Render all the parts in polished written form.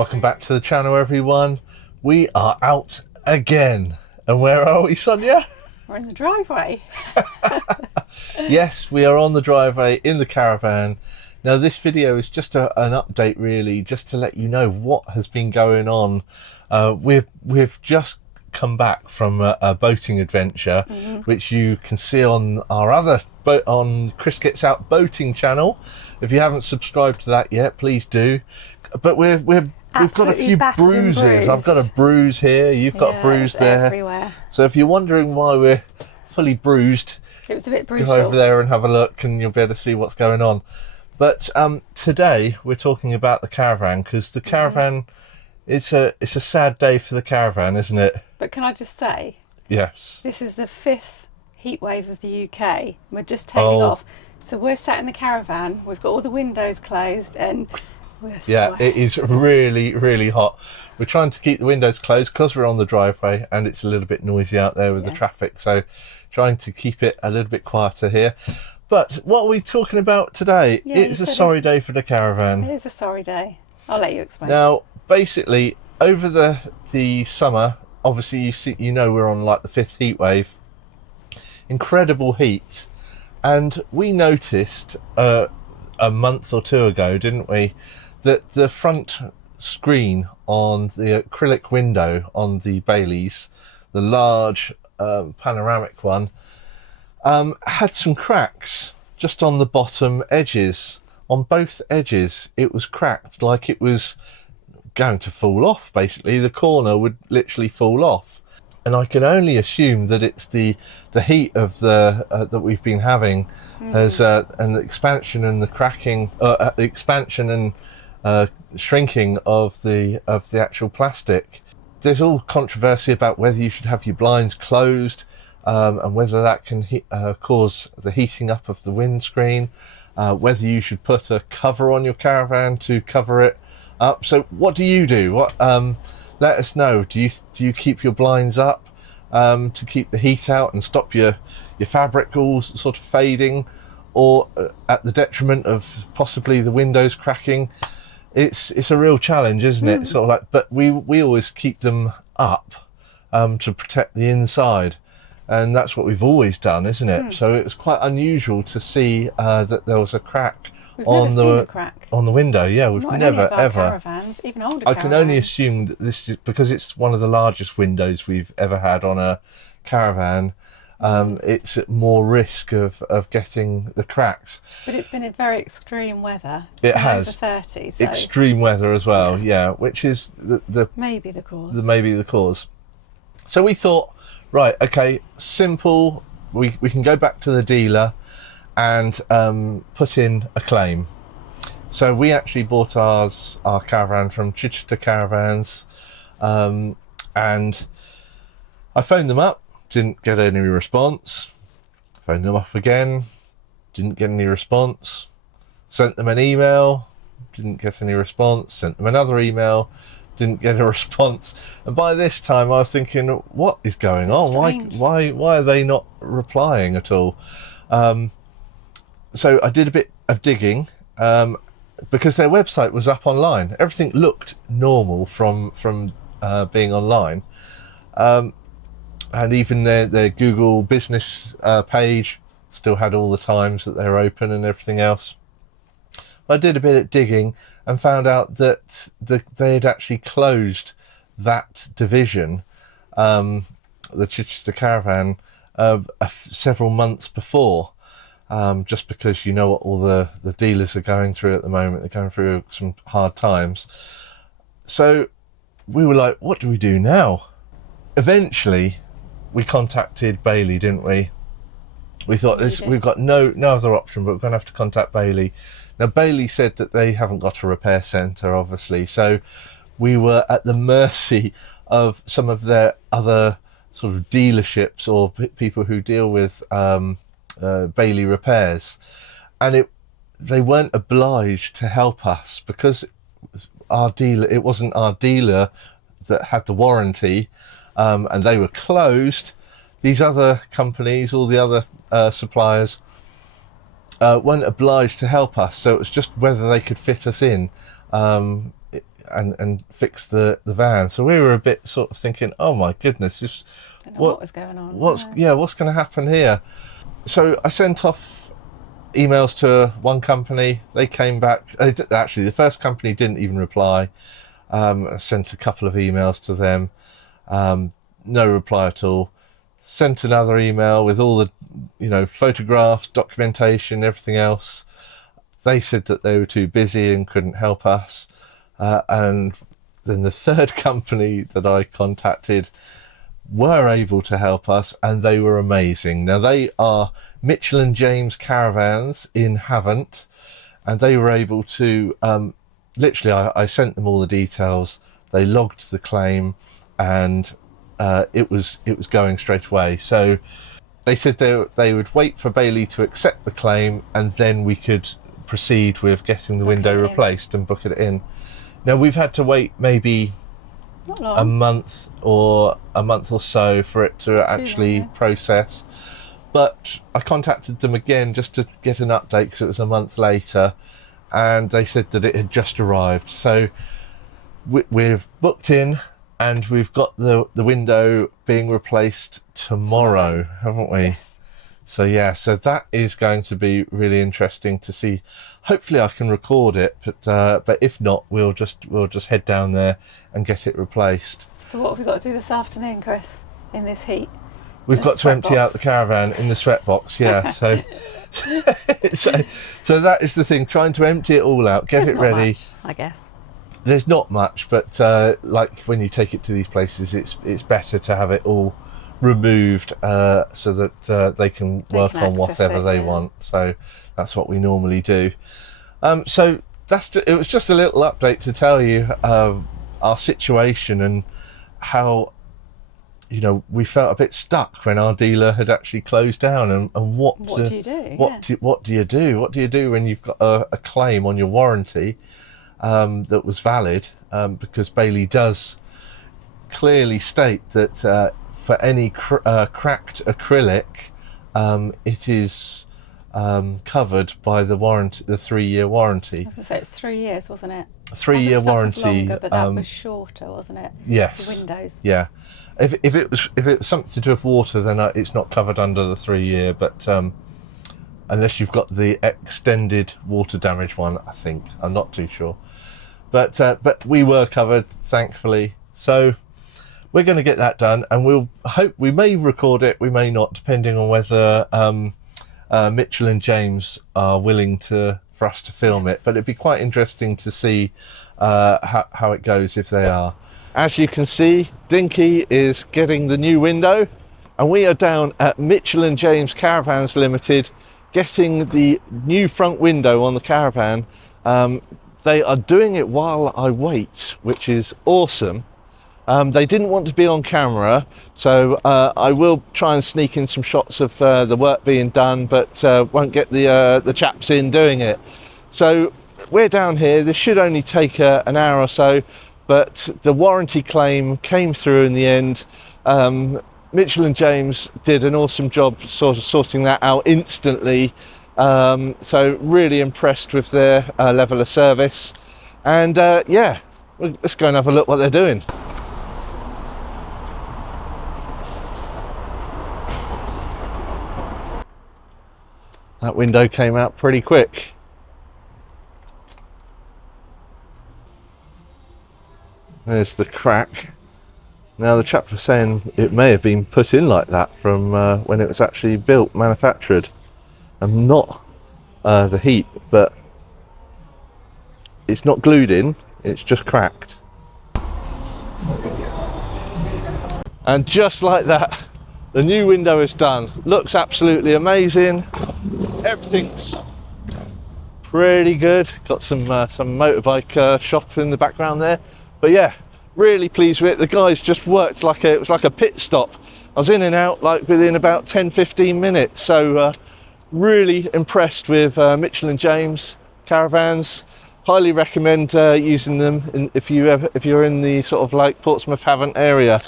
Welcome back to the channel, everyone. We are out again. And where are we, Sonia? We're in the driveway. Yes, we are on the driveway in the caravan. Now this video is just an update, really, just to let you know what has been going on. We've just come back from a boating adventure, which you can see on our other on Chris Gets Out boating channel. If you haven't subscribed to that yet, please do. But we've got a few bruises. I've got a bruise here. You've got a bruise there. Everywhere. So if you're wondering why we're fully bruised, it was a bit brutal. Go over there and have a look, and you'll be able to see what's going on. But today we're talking about the caravan, because the caravan it's a sad day for the caravan, isn't it? But can I just say, yes, this is the 5th heatwave of the UK. We're just tailing off. So we're sat in the caravan. We've got all the windows closed, and yeah, it is really, really hot. We're trying to keep the windows closed because we're on the driveway and it's a little bit noisy out there with the traffic. So trying to keep it a little bit quieter here. But what are we talking about today? It's a sorry day for the caravan. It is a sorry day. I'll let you explain. Now, basically, over the summer, obviously you know we're on like the 5th heat wave. Incredible heat. And we noticed a month or two ago, didn't we, that the front screen on the acrylic window on the Baileys, the large panoramic one, had some cracks just on the bottom edges. On both edges it was cracked, like it was going to fall off. Basically the corner would literally fall off, and I can only assume that it's the heat of the that we've been having as and the expansion and the cracking, the expansion and shrinking of the actual plastic. There's all controversy about whether you should have your blinds closed and whether that can cause the heating up of the windscreen, whether you should put a cover on your caravan to cover it up. So what do you do? What let us know. Do you keep your blinds up to keep the heat out and stop your fabric all sort of fading, or at the detriment of possibly the windows cracking? It's a real challenge, isn't it? Sort of like, but we always keep them up to protect the inside, and that's what we've always done, isn't it? So it was quite unusual to see that there was a crack on the window. Yeah, we've never ever. Caravans, even older I can only assume that this is because it's one of the largest windows we've ever had on a caravan. It's at more risk of getting the cracks. But it's been a very extreme weather. It has. Over 30, so extreme weather as well. Yeah, which is maybe the cause. Maybe the cause. So we thought, right, okay, simple. We can go back to the dealer and put in a claim. So we actually bought our caravan from Chicha Caravans, and I phoned them up. Didn't get any response. Phoned them up again. Didn't get any response. Sent them an email. Didn't get any response. Sent them another email. Didn't get a response. And by this time I was thinking, what is going on? Why are they not replying at all? So I did a bit of digging, because their website was up online. Everything looked normal from being online. And even their Google business page still had all the times that they're open and everything else. I did a bit of digging and found out that they had actually closed that division, the Chichester Caravan, several months before, just because you know what all the dealers are going through at the moment. They're going through some hard times. So we were like, what do we do now? Eventually we contacted Bailey, didn't we? We thought we've got no other option, but we're going to have to contact Bailey. Now Bailey said that they haven't got a repair centre, obviously, so we were at the mercy of some of their other sort of dealerships or people who deal with Bailey repairs, and they weren't obliged to help us because it wasn't our dealer that had the warranty. And they were closed. These other companies, all the other suppliers, weren't obliged to help us, so it was just whether they could fit us in and fix the van. So we were a bit sort of thinking, oh my goodness, what was going on? What's going to happen here? So I sent off emails to one company. They came back. Actually, the first company didn't even reply. I sent a couple of emails to them. No reply at all. Sent another email with all the, photographs, documentation, everything else. They said that they were too busy and couldn't help us. And then the third company that I contacted were able to help us, and they were amazing. Now, they are Mitchell and James Caravans in Havant, and they were able to, literally, I sent them all the details. They logged the claim, and it was going straight away. So they said they would wait for Bailey to accept the claim, and then we could proceed with getting the window replaced and book it in. Now, we've had to wait maybe a month or so for it to actually process, but I contacted them again just to get an update because it was a month later, and they said that it had just arrived. So we've booked in, and we've got the window being replaced tomorrow, haven't we? Yes. So so that is going to be really interesting to see. Hopefully I can record it, but if not, we'll just head down there and get it replaced. So what have we got to do this afternoon, Chris, in this heat? We've got to empty out the caravan in the sweat box, so so that is the thing, trying to empty it all out, get it ready. Much, I guess. There's not much, but like when you take it to these places, it's better to have it all removed so that they can work on whatever they want. So that's what we normally do. So it was just a little update to tell you our situation and how we felt a bit stuck when our dealer had actually closed down, and what do you do? What do you do when you've got a claim on your warranty that was valid, because Bailey does clearly state that for any cracked acrylic, it is covered by the warranty, the 3-year warranty. I was going to say, it's 3 years, wasn't it? 3-year warranty. Was longer, but that was shorter, wasn't it? Yes. The windows. Yeah. If it was something to do with water, then it's not covered under the 3-year. But unless you've got the extended water damage one, I think. I'm not too sure. But we were covered, thankfully. So we're going to get that done, and we may record it, we may not, depending on whether Mitchell and James are willing for us to film it. But it'd be quite interesting to see how it goes if they are. As you can see, Dinky is getting the new window, and we are down at Mitchell and James Caravans Limited getting the new front window on the Caravan. They are doing it while I wait, which is awesome. They didn't want to be on camera, so I will try and sneak in some shots of the work being done, but won't get the chaps in doing it. So we're down here. This should only take an hour or so, but the warranty claim came through in the end. Mitchell and James did an awesome job sort of sorting that out instantly. So really impressed with their level of service. And let's go and have a look what they're doing. That window came out pretty quick. There's the crack. Now the chap was saying it may have been put in like that from when it was actually built, manufactured, and not the heat, but it's not glued in, it's just cracked. And just like that, the new window is done. Looks absolutely amazing. Everything's pretty good. Got some motorbike shop in the background there. But yeah, really pleased with it. The guys just worked it was like a pit stop. I was in and out like within about 10-15 minutes. So really impressed with Mitchell and James Caravans. Highly recommend using them if you're in the sort of like Portsmouth Havant area.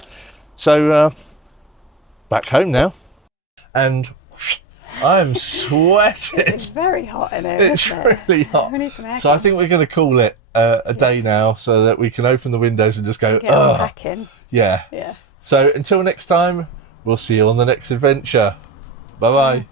So back home now, and I'm sweating. It's very hot in here. It's really hot. So I think we're going to call it a day now, so that we can open the windows and just go, Get unpacking. Yeah. Yeah. So until next time, we'll see you on the next adventure. Bye bye.